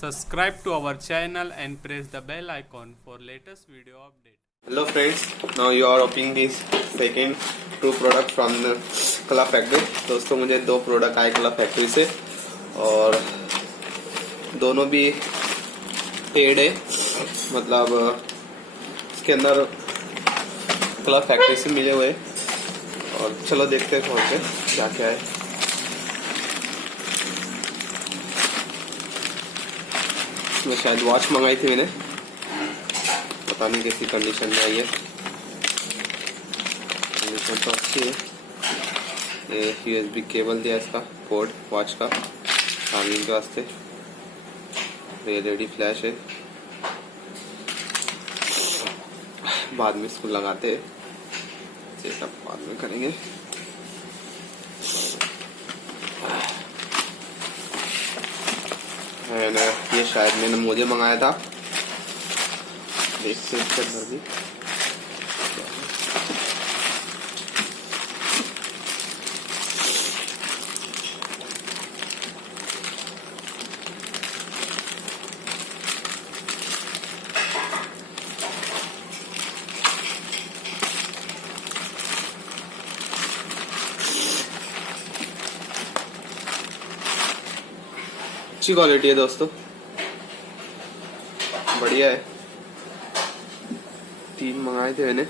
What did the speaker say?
Subscribe to our channel and press the bell icon for latest video update. Hello friends, now you are opening this second two product from the कला फैक्ट्री। दोस्तों मुझे दो प्रोडक्ट आए कला फैक्ट्री से और दोनों भी पेड है, मतलब इसके अंदर कला फैक्ट्री से मिले हुए। और चलो देखते हैं खोल के क्या क्या है। इसमें शायद वॉच मंगाई थी मैंने, पता नहीं कैसी कंडीशन में आई है। कंडीशन तो अच्छी है। ये USB केबल दिया इसका, पोर्ट वॉच का चार्जिंग के वास्ते। ये LED फ्लैश है, बाद में इसको लगाते हैं, सेटअप बाद में करेंगे। ये शायद मैंने मुझे मंगाया था, देखते हैं इसके अंदर भी। अच्छी क्वालिटी है दोस्तों, बढ़िया है। 3 मंगाए थे मैंने।